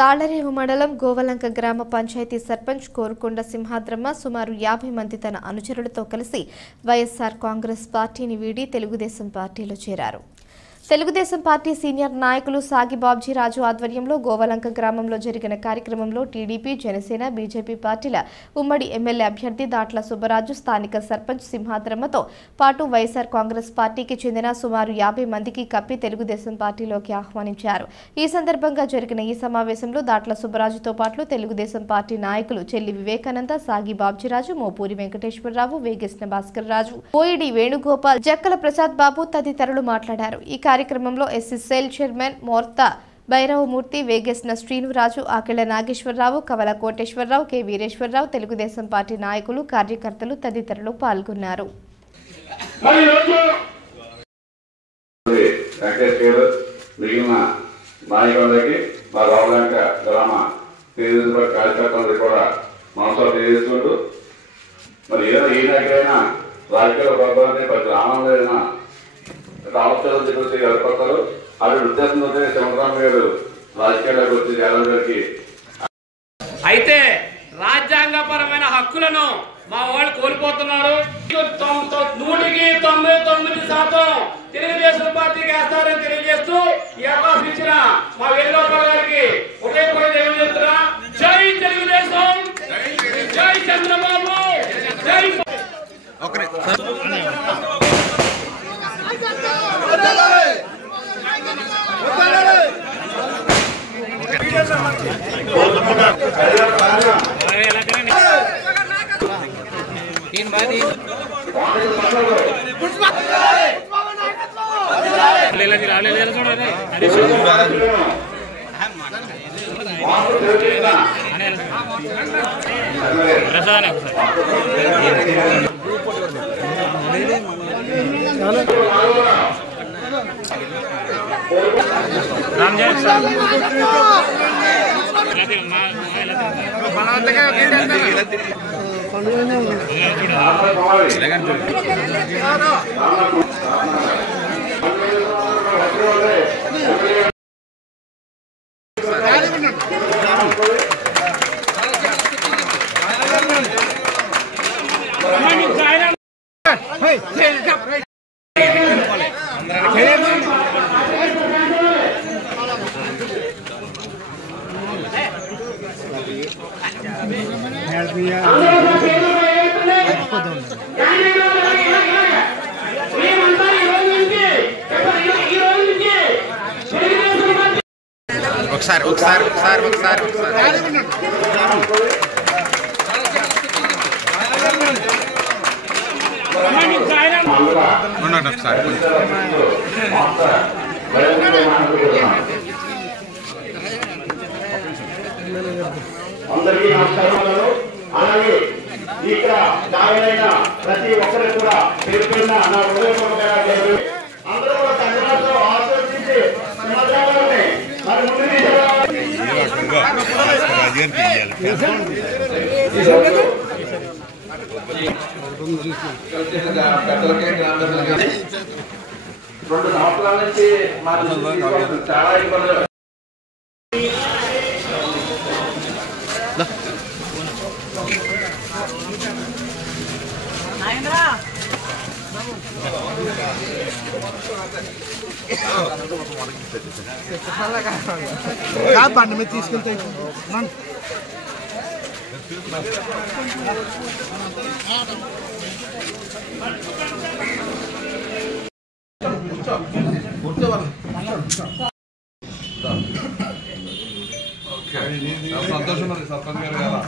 తాళరేవు మండలం గోవలంక గ్రామ పంచాయతీ సర్పంచ్ కోరుకొండ సింహాద్రమ్మ సుమారు 50 మంది తన అనుచరులతో కలిసి వైఎస్ఆర్ కాంగ్రెస్ పార్టీని వీడి తెలుగుదేశం పార్టీలో చేరారు. తెలుగుదేశం పార్టీ సీనియర్ నాయకులు సాగి బాబ్జీ రాజు ఆధ్వర్యంలో గోవలంక గ్రామంలో జరిగిన కార్యక్రమంలో టీడీపీ, జనసేన, బీజేపీ పార్టీల ఉమ్మడి ఎమ్మెల్యే అభ్యర్థి దాట్ల సుబ్బరాజు, స్థానిక సర్పంచ్ సింహాద్రమ్మతో పాటు వైఎస్ఆర్ కాంగ్రెస్ పార్టీకి చెందిన సుమారు 50 మందికి కప్పి తెలుగుదేశం పార్టీలోకి ఆహ్వానించారు. ఈ సందర్భంగా జరిగిన ఈ సమావేశంలో దాట్ల సుబ్బరాజుతో పాటు తెలుగుదేశం పార్టీ నాయకులు చెల్లి వివేకానంద, సాగి బాబ్జీరాజు, మోపూరి వెంకటేశ్వరరావు, వేగేసిన భాస్కర్ రాజు, ఓయిడి వేణుగోపాల్, జక్కల ప్రసాద్ బాబు తదితరులు మాట్లాడారు. ఈ కార్యక్రమంలో SC cell chairman Morta Bhairavamurthy, Vegesina Srinuraju, Akella Nageswararao, Kavala Koteswararao, K Veereswararao, Telugudesam party నాయకులు, కార్యకర్తలు తదితరులు పాల్గొన్నారు. రాష్ట్రాలు చెప్పి వెళ్ళిపోతారు. అది ఉద్దేశంతో చంద్రబాబు గారు రాజకీయాల్లోకి వచ్చి జగన్ గారికి అయితే రాజ్యాంగపరమైన హక్కులను మా వాళ్ళు కోల్పోతున్నారు. 99% తెలుగుదేశం పార్టీకి వేస్తారని తెలియజేస్తూ ఈ అవకాశం ఇచ్చిన మా వేణుగోపాల్ గారికి ఒకే తెలియజేస్తున్నా. జై తెలుగుదేశం, జై చంద్రబాబు, జై ఒకసారి అందరికీ నమస్కారాలు. అలాగే ఇక్కడ నాయన ప్రతి ఒక్కరు కూడా పేరుపైన నా హృదయపూర్వకంగా అందరూ కూడా సంఘాలతో ఆశీర్వదించి సమాజాన్ని మరి ముందు రెండు సంవత్సరాల నుంచి మాకు చాలా ఇబ్బందులు. బండి మీద తీసుకెళ్తే సంతోషం సర్పంచ్ గారు కదా.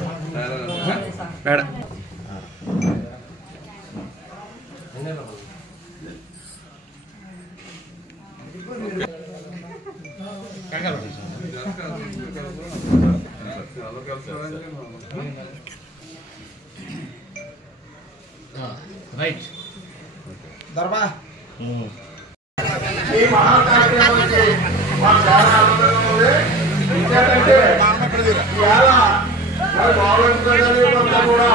రైట్ దర్బా ఈ మహా కార్యక్రమానికి మాకు చాలా ఆనందంగా ఉంది. ఎందుకంటే ఇవాళ మన గవర్నమెంట్ కూడా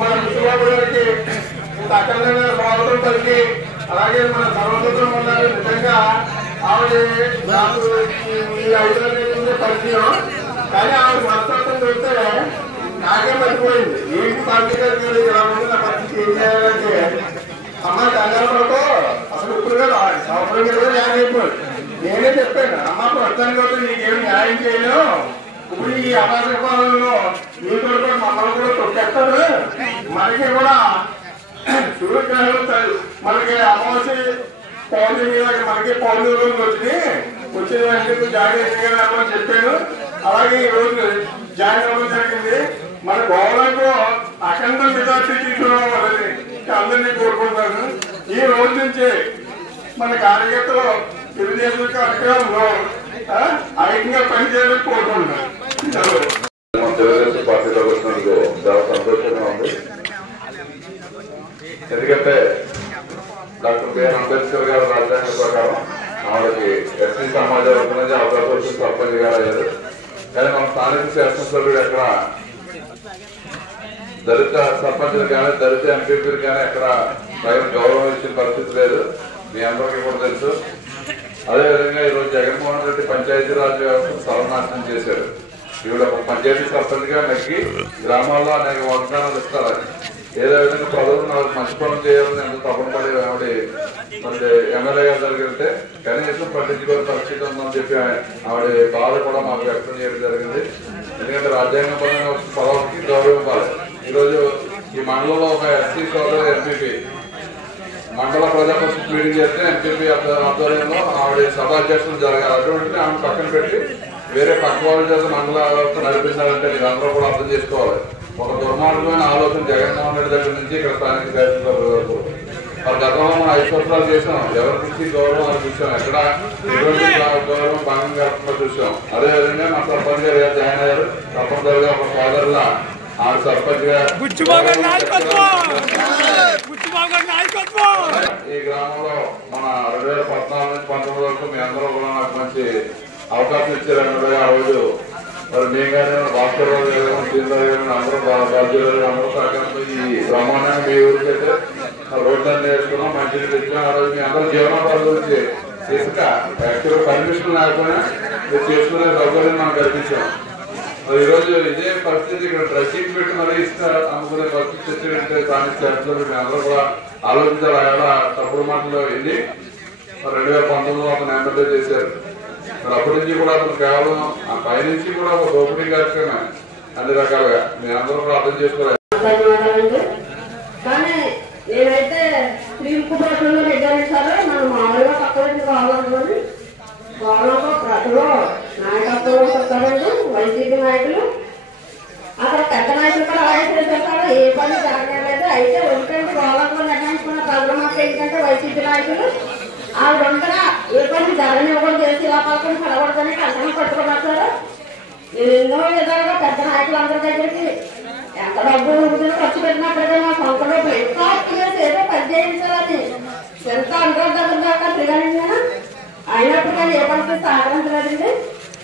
మన ముఖ్యమంత్రి గారికి అక్కడైనా స్వాగతం పలికి, అలాగే మన సర్వస్వం ఉన్నారు. నిజంగా ఆవిడ నాకు ఈ 5 రోజుల పరిచయం, కానీ ఆవిడ మనస్తత్వం చూస్తే నాకే మర్చిపోయింది. ఏంటి పార్టీ గారు ఇలా ఉంది, నా పరిస్థితి ఏం చేయాలంటే అమ్మాయి కంగారు పడుకో, అసలు ఇప్పుడు కదా సంవత్సరం కదా న్యాయం అయిపోయింది. నేనే చెప్పాను, అమ్మ ప్రస్తుతానికి వస్తే నీకేమి న్యాయం చేయను, ఇప్పుడు ఈ అపాసపాలలో నీకు కూడా మమ్మల్ని కూడా తొక్కేస్తారు, మనకి కూడా సూర్యగ్రహణం మనకి అమావాస్య పౌర్ణమి మీద మనకి పౌర్ణమి రోజులు వచ్చిన వెంటనే జాగ్రత్తగా అని చెప్పాను. అలాగే ఈ రోజు జాయిన్ అవ్వడం జరిగింది. మన గోవాలో అఖండ మెజార్టీ తీసుకురావాలని అందరినీ కోరుకుంటాను. ఈ రోజు నుంచి మన కార్యకర్తలు తెలుగుదేశం కార్యక్రమంలో ఐక్యంగా పనిచేయాలని కోరుకుంటున్నాను. తెలుగుదేశం పార్టీలో వచ్చినందుకు చాలా సంతోషంగా ఉంది. ఎందుకంటే డాక్టర్ బిఆర్ అంబేద్కర్ గారు రాజ్యాంగ ప్రకారం ఆవిడకి ఎస్సీ సమాజ వర్గం నుంచి అవకాశం సర్పంచ్ గారు అయ్యారు. కానీ మన స్థానిక శాసనసభ్యుడు ఎక్కడ దళిత సర్పంచులు కానీ దళిత ఎంపీలు కానీ ఎక్కడ ప్రజలు గౌరవం ఇచ్చిన పరిస్థితి లేదు, మీ అందరికీ కూడా తెలుసు. అదేవిధంగా ఈరోజు జగన్మోహన్ రెడ్డి పంచాయతీరాజ్ వ్యవస్థను సర్వనాశనం చేశారు. ఈవిడ ఒక పంచాయతీ సర్పంచ్ గా నెగ్గి గ్రామాల్లో అనేక వాగ్దానాలు ఇస్తారు. ఏదో విధంగా ప్రజలను మంచి పనులు చేయాలని ఎంత తప్పని పడి ఆవిడ మరి ఎమ్మెల్యే గారి దగ్గరికి వెళ్తే కనీసం పట్టించుకోని పరిస్థితి ఉందని చెప్పి ఆవిడ బాధ కూడా మాకు వ్యక్తం చేయడం జరిగింది. ఎందుకంటే రాజ్యాంగపరంగా పదవికి గౌరవం ఇవ్వాలి. ఈరోజు ఈ మండలంలో ఒక ఎస్సీ సోదరు ఎంపీపీ మండల ప్రజా పరిషత్ మీటింగ్ చేస్తే ఎంపీపీ ఆధ్వర్యంలో ఆవిడ సభాధ్యక్షులు జరగాలి. అటువంటి ఆమె పక్కన పెట్టి వేరే పక్క వాళ్ళ చేత మండల వ్యవస్థ నడిపించాలంటే మీరు అందరూ కూడా అర్థం చేసుకోవాలి. ఒక దుర్మార్గమైన ఆలోచన జగన్మోహన్ రెడ్డి దగ్గర నుంచి ఇక్కడ స్థానిక శాసనసభ వరకు మరి గతంలో మనం 5 సంవత్సరాలు చేసాం. ఎవరి నుంచి గౌరవం అని చూసాం, ఎక్కడ ఎటువంటి గౌరవం భంగం కాకుండా చూసాం. అదేవిధంగా మా సర్పంచ్ గారు జాయిన్ అయ్యారు. తప్పనిసరిగా ఒక సోదరుల ఆవిడ సర్పంచ్ గా ఈ గ్రామంలో మన 2014 నుంచి 19 వరకు మీ అందరూ కూడా నాకు మంచి అవకాశం ఇచ్చారు. ఆ రోజు మరి మేము కానీ భాస్కర్ రావు గారు శ్రీధర్ గారు అందరూ బాధ్యులు అందరూ సహకారంతో ఈ బ్రహ్మాండంగా మీ ఊరికి అయితే రోడ్లన్నీ వేసుకున్నాం, మంచిగా తెచ్చుకున్నాం. ఆ రోజు మీ అందరూ జీవనోపాధి గురించి ఇసుక యాక్చువల్గా పర్మిషన్ లేకపోయినా మీరు చేసుకునే సౌకర్యం మనం కల్పించాం. మరి ఈరోజు ఇదే పరిస్థితి ఇక్కడ డ్రెస్సింగ్ పెట్టి మరీ ఇసుక అమ్ముకునే పరిస్థితి తెచ్చారంటే స్థానిక శాసనసభ్యులు మీ అందరూ కూడా ఆలోచించాలి. అలా తప్పుడు మాటలు వెళ్ళి 2019లో అతను ఎమ్మెల్యే చేశారు. మరి అప్పటి నుంచి కూడా అతను కేవలం ఆ పైనుంచి కూడా ఒక దోపిడీ కార్యక్రమం అన్ని రకాలుగా మీ అందరూ కూడా అర్థం చేసుకోవాలి. కానీ నేనైతే శ్రీముఖపట్నంలో పెట్టాను సార్. మనం మామూలుగా పక్కన కావాలనుకోండి గవర్నమెంట్లో ప్రజలు నాయకత్వం వస్తారండి, వైసీపీ నాయకులు అక్కడ పెద్ద నాయకులు కూడా అలాగే చేస్తారు. ఏ పని జరగలేదు. అయితే ఒకటంటే గవర్నమెంట్లో నిర్ణయించుకున్న ప్రజల మాట ఏంటంటే వైసీపీ నాయకులు ఆ వంటగా ఏ పని జరగనివ్వడం చేసి ఇలా పక్కన పడకూడదని కంటం పట్టుకున్నారు. నేను ఎన్నో విధాలుగా పెద్ద నాయకులు అందరి దగ్గరికి ఎంత డబ్బు ఖర్చు పెట్టినప్పుడైతే మా సొంత డబ్బు ఎక్కువ ఏదో పని చేయించాలని ఎంత అనుకోవద్దు దాకా తిరగలిగినా అయినప్పుడు ఏ పని సహకరించలేదండి.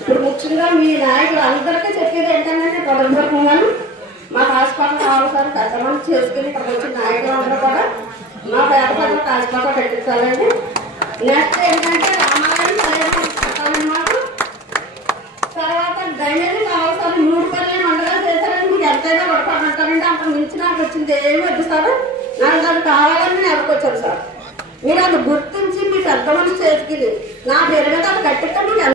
ఇప్పుడు ముఖ్యంగా మీ నాయకులు అందరికీ చెప్పేది ఏంటంటే ప్రజలకున్నాను మాకు హాస్పిటల్ కావాలి సార్. పెద్దమంది చేసుకుని ఇక్కడికి వచ్చిన నాయకులు అందరూ కూడా మా పేద ప్రజలకు హాస్పిటల్ పెట్టించాలండి. నెక్స్ట్ ఏంటంటే రామాలయం పెట్టాలని మాకు తర్వాత డ్రైనేజీ కావాలి సార్. 3 పనులు మండగా చేశారని మీకు ఎంతైనా పడతానంటారంటే అంత మించి నాకు వచ్చింది ఏమి వద్దు సార్. నాకు దాన్ని కావాలని నేను ఎవరికొచ్చాను సార్. మీరు అది గుర్తించి మీ పెద్ద మనిషి చేసుకుని నా పేరు మీద అది కట్టిస్తే మీకు